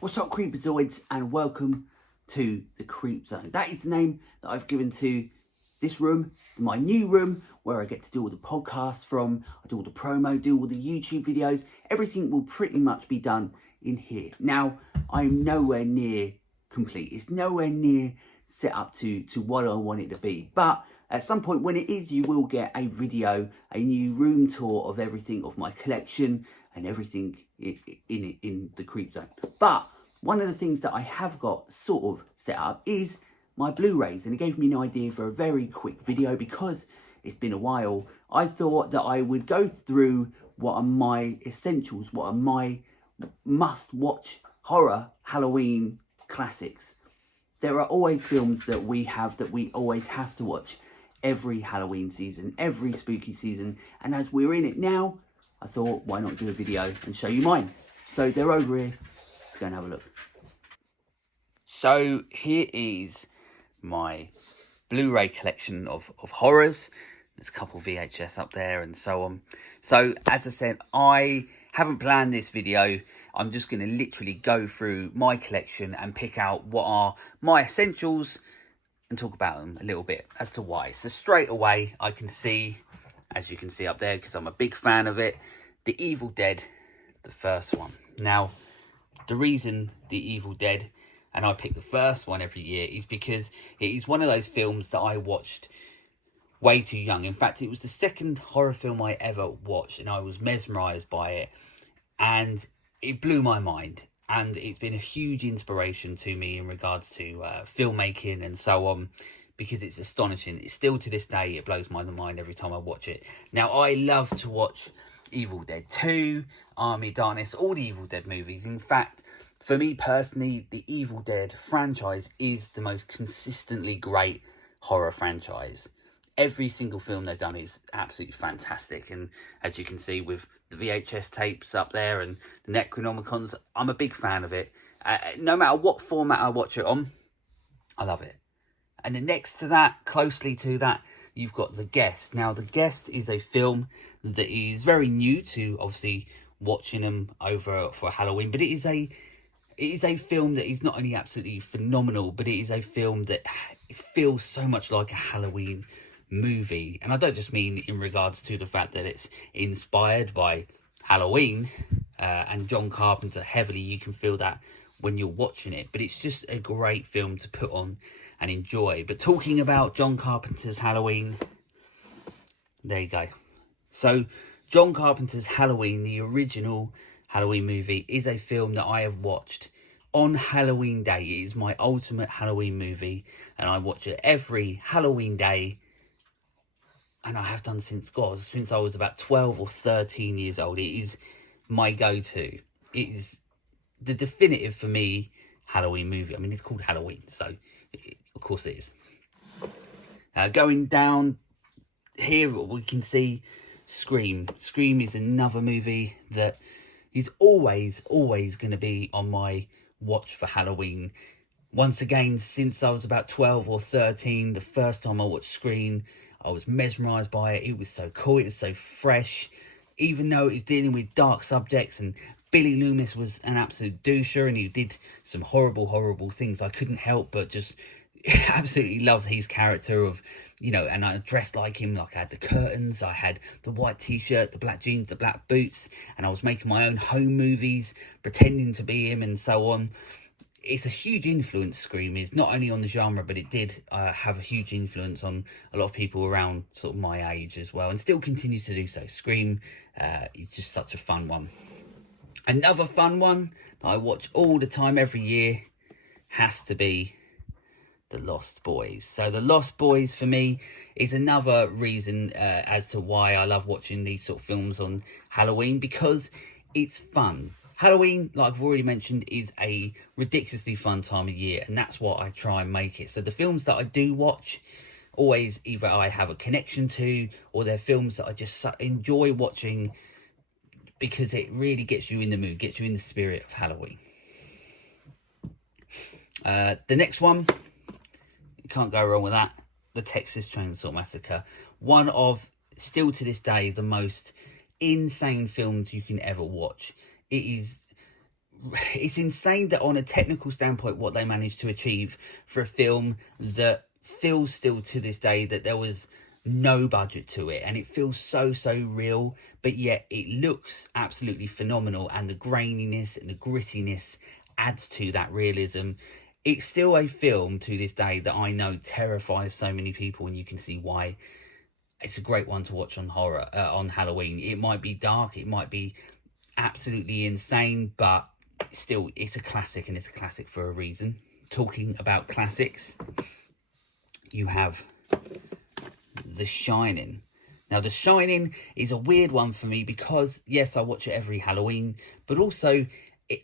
What's up, Creepazoids, and welcome to the Creep Zone. That is the name that I've given to this room, my new room, where I get to do all the podcasts from, I do all the promo, do all the YouTube videos. Everything will pretty much be done in here. Now, I'm nowhere near complete. It's nowhere near set up to what I want it to be. But at some point when it is, you will get a video, a new room tour of everything, of my collection and everything in the Creep Zone. But one of the things that I have got sort of set up is my Blu-rays, and it gave me an idea for a very quick video because it's been a while. I thought that I would go through what are my essentials, what are my must-watch horror Halloween classics. There are always films that we always have to watch every Halloween season, every spooky season, and as we're in it now, I thought, why not do a video and show you mine? So they're over here. Let's go and have a look. So here is my Blu-ray collection of horrors. There's a couple VHS up there and so on. So as I said, I haven't planned this video. I'm just going to literally go through my collection and pick out what are my essentials and talk about them a little bit as to why. So straight away, I can see, as you can see up there, because I'm a big fan of it, The Evil Dead, the first one. Now, the reason The Evil Dead, and I pick the first one every year, is because it is one of those films that I watched way too young. In fact, it was the second horror film I ever watched, and I was mesmerised by it, and it blew my mind. And it's been a huge inspiration to me in regards to filmmaking and so on, because it's astonishing. It's still to this day, it blows my mind every time I watch it. Now, I love to watch Evil Dead 2, Army of Darkness, all the Evil Dead movies. In fact, for me personally, the Evil Dead franchise is the most consistently great horror franchise. Every single film they've done is absolutely fantastic. And as you can see with the VHS tapes up there and the Necronomicons, I'm a big fan of it. No matter what format I watch it on, I love it. And then next to that, closely to that, you've got The Guest. Now, The Guest is a film that is very new to, obviously, watching them over for Halloween. But it is a film that is not only absolutely phenomenal, but it is a film that it feels so much like a Halloween movie. And I don't just mean in regards to the fact that it's inspired by Halloween and John Carpenter heavily. You can feel that when you're watching it, but it's just a great film to put on and enjoy. But talking about John Carpenter's Halloween, there you go. So John Carpenter's Halloween, the original Halloween movie, is a film that I have watched on Halloween Day. It is my ultimate Halloween movie, and I watch it every Halloween day. And I have done since I was about 12 or 13 years old. It is my go-to. It is the definitive, for me, Halloween movie. I mean, it's called Halloween, so of course it is. Going down here, we can see Scream. Scream is another movie that is always going to be on my watch for Halloween. Once again, since I was about 12 or 13, the first time I watched Scream, I was mesmerised by it. It was so cool. It was so fresh. Even though it was dealing with dark subjects, and Billy Loomis was an absolute doucher and he did some horrible things, I couldn't help but just absolutely love his character of, you know, and I dressed like him. Like, I had the curtains, I had the white t-shirt, the black jeans, the black boots, and I was making my own home movies, pretending to be him and so on. It's a huge influence, Scream is, not only on the genre, but it did have a huge influence on a lot of people around sort of my age as well, and still continues to do so. Scream is just such a fun one. Another fun one that I watch all the time, every year, has to be The Lost Boys. So The Lost Boys, for me, is another reason as to why I love watching these sort of films on Halloween, because it's fun. Halloween, like I've already mentioned, is a ridiculously fun time of year, and that's what I try and make it. So the films that I do watch, always either I have a connection to, or they're films that I just enjoy watching because it really gets you in the mood, gets you in the spirit of Halloween. The next one, you can't go wrong with that, the Texas Chainsaw Massacre. One of, still to this day, the most insane films you can ever watch. It is it's insane that on a technical standpoint, what they managed to achieve for a film that feels still to this day that there was no budget to it, and it feels so real, but yet it looks absolutely phenomenal, and the graininess and the grittiness adds to that realism. It's still a film to this day that I know terrifies so many people, and you can see why. It's a great one to watch on on Halloween. It might be dark, it might be absolutely insane, but still, it's a classic, and it's a classic for a reason. Talking about classics, you have The Shining. Now, The Shining is a weird one for me because, yes, I watch it every Halloween, but also,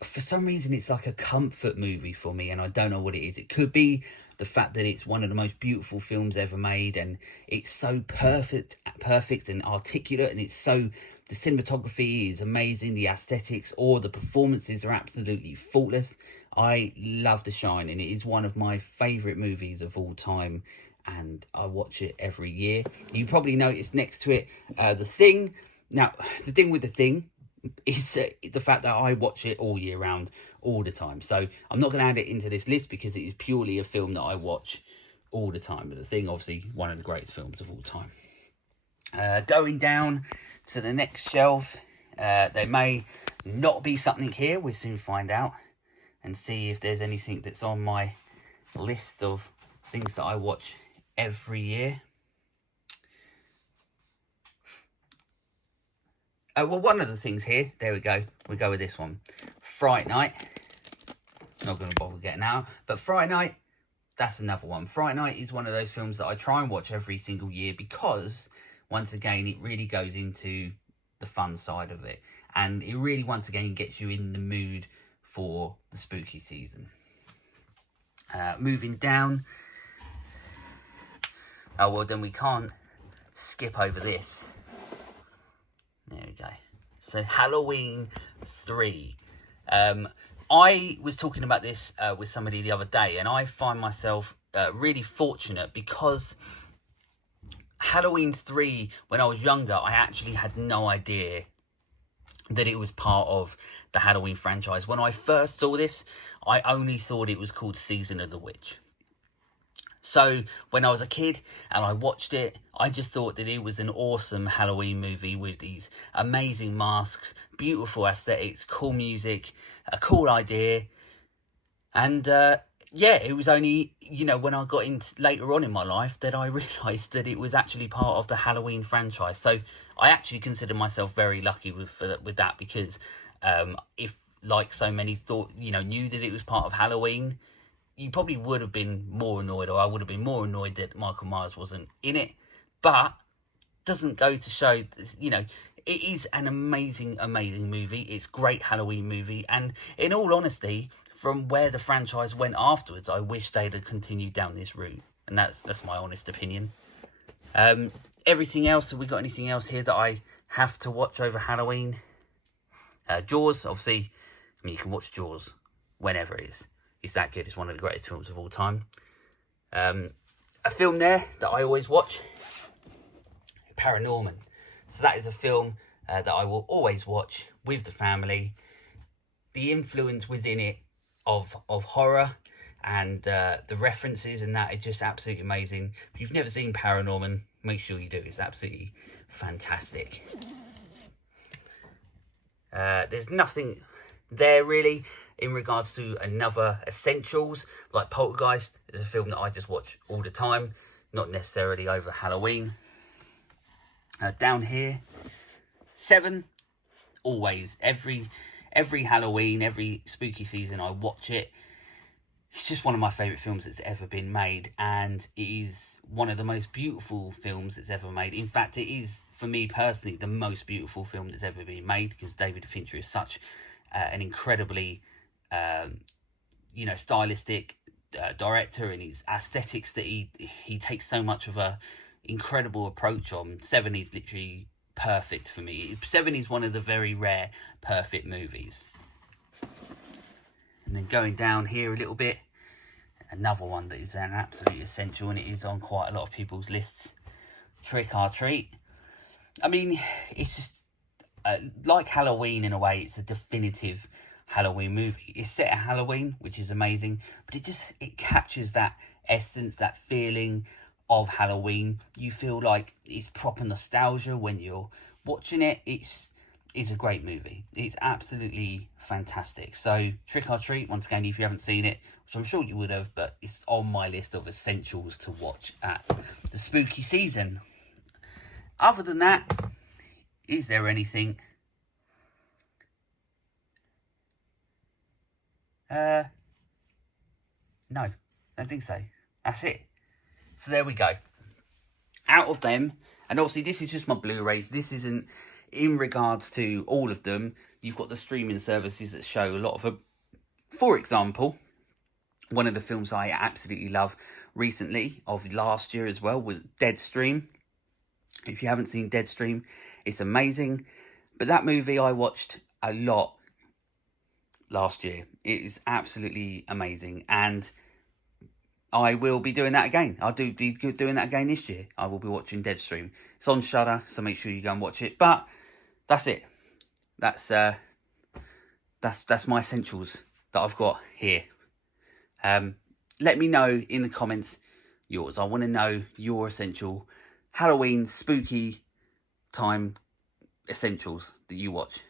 for some reason, it's like a comfort movie for me, and I don't know what it is. It could be the fact that it's one of the most beautiful films ever made, and it's so perfect and articulate, and it's so... The cinematography is amazing, the aesthetics or the performances are absolutely faultless. I love The Shining. It is one of my favourite movies of all time, and I watch it every year. You probably noticed next to it, The Thing. Now, the thing with The Thing is the fact that I watch it all year round, all the time. So I'm not going to add it into this list because it is purely a film that I watch all the time. But The Thing, obviously, one of the greatest films of all time. Going down to the next shelf, there may not be something here. We'll soon find out and see if there's anything that's on my list of things that I watch every year. Well, one of the things here, there we go. We go with this one. Fright Night. Not going to bother getting out, but Fright Night, that's another one. Fright Night is one of those films that I try and watch every single year because, once again, it really goes into the fun side of it. And it really, once again, gets you in the mood for the spooky season. Moving down. Oh, well, then we can't skip over this. There we go. So, Halloween 3. I was talking about this with somebody the other day, and I find myself really fortunate because Halloween 3, when I was younger, I actually had no idea that it was part of the Halloween franchise. When I first saw this, I only thought it was called Season of the Witch. So when I was a kid and I watched it, I just thought that it was an awesome Halloween movie with these amazing masks, beautiful aesthetics, cool music, a cool idea. And yeah, it was only, when I got in later on in my life that I realised that it was actually part of the Halloween franchise. So I actually consider myself very lucky with that because if, like so many knew that it was part of Halloween, you probably would have been more annoyed, or I would have been more annoyed that Michael Myers wasn't in it. But doesn't go to show, it is an amazing, amazing movie. It's a great Halloween movie. And in all honesty, from where the franchise went afterwards, I wish they'd have continued down this route. And that's my honest opinion. Everything else, have we got anything else here that I have to watch over Halloween? Jaws, obviously. I mean, you can watch Jaws whenever it is. It's that good. It's one of the greatest films of all time. A film there that I always watch, Paranorman. So that is a film that I will always watch with the family. The influence within it of horror and the references and that are just absolutely amazing. If you've never seen Paranorman, make sure you do. It's absolutely fantastic. There's nothing there really in regards to another essentials like Poltergeist. Is a film that I just watch all the time, not necessarily over Halloween. Down here, Seven, always, every Halloween, every spooky season I watch it. It's just one of my favourite films that's ever been made, and it is one of the most beautiful films that's ever made. In fact, it is, for me personally, the most beautiful film that's ever been made, because David Fincher is such an incredibly stylistic director, and his aesthetics that he takes so much of a incredible approach on. Seven is literally perfect for me. Seven is one of the very rare perfect movies. And then going down here a little bit, another one that is an absolute essential, and it is on quite a lot of people's lists, Trick or Treat. I mean, it's just like Halloween in a way. It's a definitive Halloween movie. It's set at Halloween, which is amazing, but it captures that essence, that feeling of Halloween. You feel like it's proper nostalgia when you're watching it. It's a great movie. It's absolutely fantastic. So Trick or Treat, once again, if you haven't seen it, which I'm sure you would have, but it's on my list of essentials to watch at the spooky season. Other than that, is there anything? No, I don't think so. That's it. So there we go. Out of them, and obviously this is just my Blu-rays. This isn't in regards to all of them. You've got the streaming services that show a lot of them. For example, one of the films I absolutely love recently, of last year as well, was Deadstream. If you haven't seen Deadstream, it's amazing. But that movie I watched a lot last year. It is absolutely amazing, and I will be doing that again. I'll be doing that again this year. I will be watching Deadstream. It's on Shudder, so make sure you go and watch it. But that's it. That's my essentials that I've got here. Let me know in the comments yours. I want to know your essential Halloween spooky time essentials that you watch.